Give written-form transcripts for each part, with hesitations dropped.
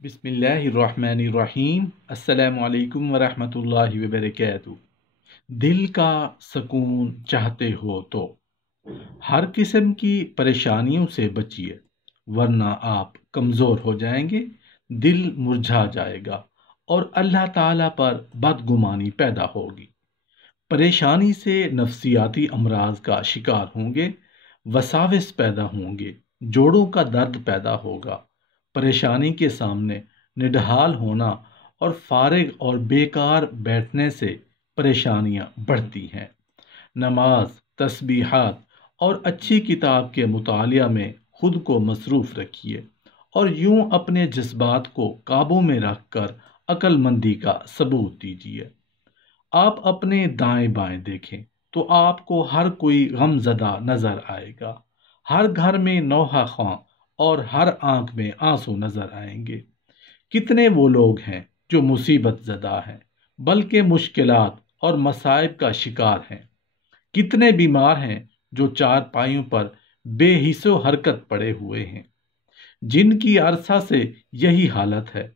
بسم اللہ الرحمن الرحیم۔ السلام علیکم ورحمۃ اللہ وبرکاتہ۔ دل کا سکون چاہتے ہو تو ہر قسم کی پریشانیوں سے بچیے، ورنہ آپ کمزور ہو جائیں گے، دل مرجھا جائے گا اور اللہ تعالیٰ پر بدگمانی پیدا ہوگی۔ پریشانی سے نفسیاتی امراض کا شکار ہوں گے، وساوس پیدا ہوں گے، جوڑوں کا درد پیدا ہوگا۔ پریشانی کے سامنے نڈھال ہونا اور فارغ اور بیکار بیٹھنے سے پریشانیاں بڑھتی ہیں۔ نماز، تسبیحات اور اچھی کتاب کے مطالعہ میں خود کو مصروف رکھیے اور یوں اپنے جذبات کو قابو میں رکھ کر عقل مندی کا ثبوت دیجیے۔ آپ اپنے دائیں بائیں دیکھیں تو آپ کو ہر کوئی غم زدہ نظر آئے گا، ہر گھر میں نوحہ خواں اور ہر آنکھ میں آنسو نظر آئیں گے۔ کتنے وہ لوگ ہیں جو مصیبت زدہ ہیں، بلکہ مشکلات اور مصائب کا شکار ہیں۔ کتنے بیمار ہیں جو چار پائیوں پر بے حس و حرکت پڑے ہوئے ہیں، جن کی عرصہ سے یہی حالت ہے،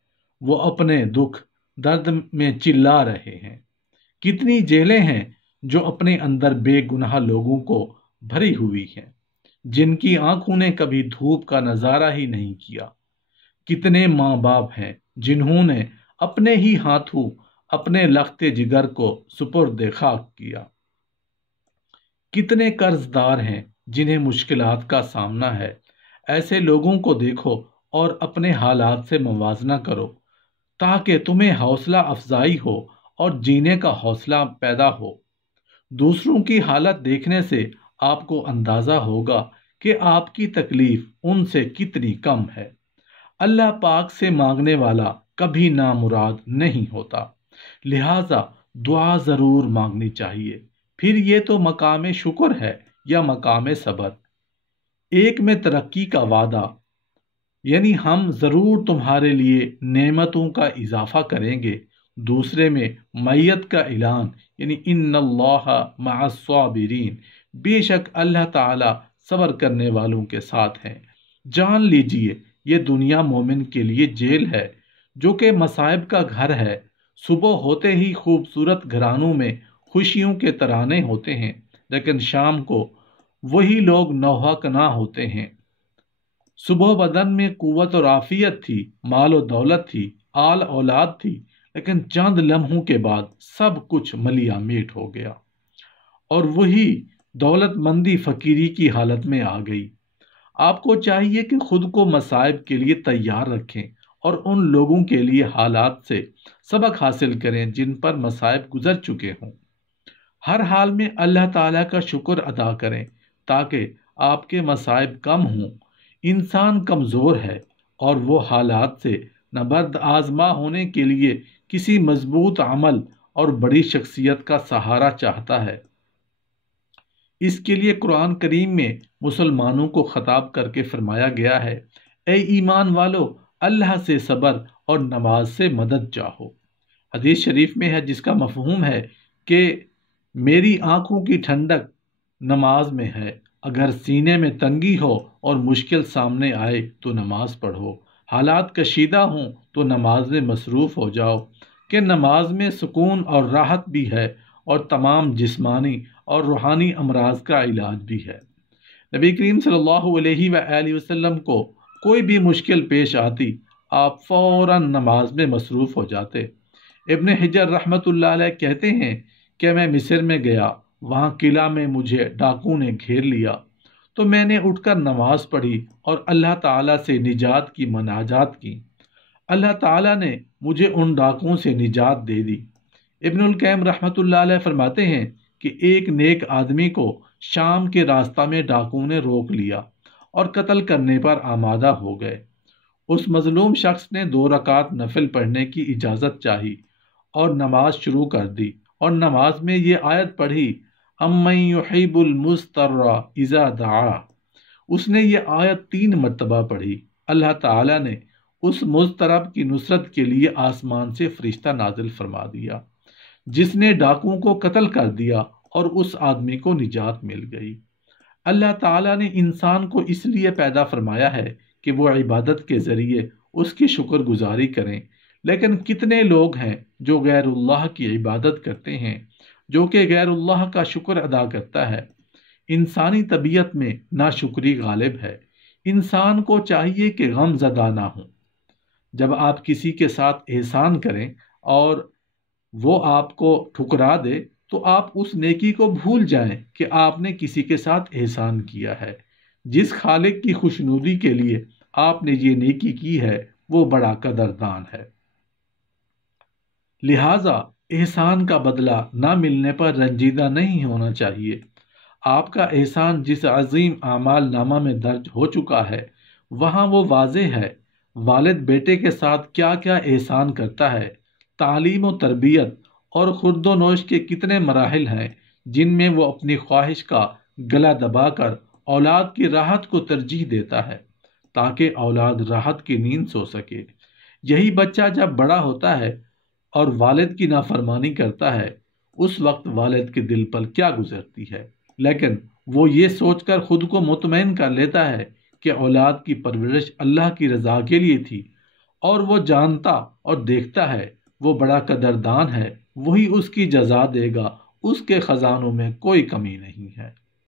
وہ اپنے دکھ درد میں چلا رہے ہیں۔ کتنی جیلیں ہیں جو اپنے اندر بے گناہ لوگوں کو بھری ہوئی ہیں، جن کی آنکھوں نے کبھی دھوپ کا نظارہ ہی نہیں کیا۔ کتنے ماں باپ ہیں جنہوں نے اپنے ہی ہاتھوں اپنے لخت جگر کو سپرد خاک کیا۔ کتنے قرض دار ہیں جنہیں مشکلات کا سامنا ہے۔ ایسے لوگوں کو دیکھو اور اپنے حالات سے موازنہ کرو تاکہ تمہیں حوصلہ افزائی ہو اور جینے کا حوصلہ پیدا ہو۔ دوسروں کی حالت دیکھنے سے آپ کو اندازہ ہوگا کہ آپ کی تکلیف ان سے کتنی کم ہے۔ اللہ پاک سے مانگنے والا کبھی نامراد نہیں ہوتا، لہٰذا دعا ضرور مانگنی چاہیے۔ پھر یہ تو مقام شکر ہے یا مقام صبر۔ ایک میں ترقی کا وعدہ، یعنی ہم ضرور تمہارے لیے نعمتوں کا اضافہ کریں گے، دوسرے میں معیت کا اعلان، یعنی ان اللہ مع الصابرین، بے شک اللہ تعالی صبر کرنے والوں کے ساتھ ہیں۔ جان لیجئے یہ دنیا مومن کے لیے جیل ہے جو کہ مصائب کا گھر ہے۔ صبح ہوتے ہی خوبصورت گھرانوں میں خوشیوں کے ترانے ہوتے ہیں، لیکن شام کو وہی لوگ نوحہ کنا ہوتے ہیں۔ صبح بدن میں قوت اور عافیت تھی، مال و دولت تھی، آل اولاد تھی، لیکن چند لمحوں کے بعد سب کچھ ملیا میٹ ہو گیا اور وہی دولت مندی فقیری کی حالت میں آ گئی۔ آپ کو چاہیے کہ خود کو مصائب کے لیے تیار رکھیں اور ان لوگوں کے لیے حالات سے سبق حاصل کریں جن پر مصائب گزر چکے ہوں۔ ہر حال میں اللہ تعالیٰ کا شکر ادا کریں تاکہ آپ کے مصائب کم ہوں۔ انسان کمزور ہے اور وہ حالات سے نبرد آزما ہونے کے لیے کسی مضبوط عمل اور بڑی شخصیت کا سہارا چاہتا ہے۔ اس کے لیے قرآن کریم میں مسلمانوں کو خطاب کر کے فرمایا گیا ہے، اے ایمان والو، اللہ سے صبر اور نماز سے مدد چاہو۔ حدیث شریف میں ہے جس کا مفہوم ہے کہ میری آنکھوں کی ٹھنڈک نماز میں ہے، اگر سینے میں تنگی ہو اور مشکل سامنے آئے تو نماز پڑھو، حالات کشیدہ ہوں تو نماز میں مصروف ہو جاؤ، کہ نماز میں سکون اور راحت بھی ہے اور تمام جسمانی اور روحانی امراض کا علاج بھی ہے۔ نبی کریم صلی اللہ علیہ وآلہ وسلم کو کوئی بھی مشکل پیش آتی، آپ فوراً نماز میں مصروف ہو جاتے۔ ابن حجر رحمۃ اللہ علیہ کہتے ہیں کہ میں مصر میں گیا، وہاں قلعہ میں مجھے ڈاکو نے گھیر لیا تو میں نے اٹھ کر نماز پڑھی اور اللہ تعالیٰ سے نجات کی مناجات کی۔ اللہ تعالیٰ نے مجھے ان ڈاکوؤں سے نجات دے دی۔ ابن القیم رحمۃ اللہ علیہ فرماتے ہیں کہ ایک نیک آدمی کو شام کے راستہ میں ڈاکوؤں نے روک لیا اور قتل کرنے پر آمادہ ہو گئے۔ اس مظلوم شخص نے 2 رکعت نفل پڑھنے کی اجازت چاہی اور نماز شروع کر دی، اور نماز میں یہ آیت پڑھی، امن یحب المضطر اذا دعا۔ اس نے یہ آیت 3 مرتبہ پڑھی۔ اللہ تعالیٰ نے اس مضطرب کی نصرت کے لیے آسمان سے فرشتہ نازل فرما دیا، جس نے ڈاکوؤں کو قتل کر دیا اور اس آدمی کو نجات مل گئی۔ اللہ تعالیٰ نے انسان کو اس لیے پیدا فرمایا ہے کہ وہ عبادت کے ذریعے اس کی شکر گزاری کریں۔ لیکن کتنے لوگ ہیں جو غیر اللہ کی عبادت کرتے ہیں، جو کہ غیر اللہ کا شکر ادا کرتا ہے۔ انسانی طبیعت میں ناشکری غالب ہے۔ انسان کو چاہیے کہ غم زدہ نہ ہو۔ جب آپ کسی کے ساتھ احسان کریں اور وہ آپ کو ٹھکرا دے تو آپ اس نیکی کو بھول جائیں کہ آپ نے کسی کے ساتھ احسان کیا ہے۔ جس خالق کی خوشنودی کے لیے آپ نے یہ نیکی کی ہے وہ بڑا قدردان ہے۔ لہذا احسان کا بدلہ نہ ملنے پر رنجیدہ نہیں ہونا چاہیے۔ آپ کا احسان جس عظیم اعمال نامہ میں درج ہو چکا ہے وہاں وہ واضح ہے۔ والد بیٹے کے ساتھ کیا کیا احسان کرتا ہے، تعلیم و تربیت اور خورد و نوش کے کتنے مراحل ہیں جن میں وہ اپنی خواہش کا گلا دبا کر اولاد کی راحت کو ترجیح دیتا ہے تاکہ اولاد راحت کی نیند سو سکے۔ یہی بچہ جب بڑا ہوتا ہے اور والد کی نافرمانی کرتا ہے اس وقت والد کے دل پر کیا گزرتی ہے، لیکن وہ یہ سوچ کر خود کو مطمئن کر لیتا ہے کہ اولاد کی پرورش اللہ کی رضا کے لیے تھی، اور وہ جانتا اور دیکھتا ہے وہ بڑا قدردان ہے، وہی اس کی جزا دے گا، اس کے خزانوں میں کوئی کمی نہیں ہے۔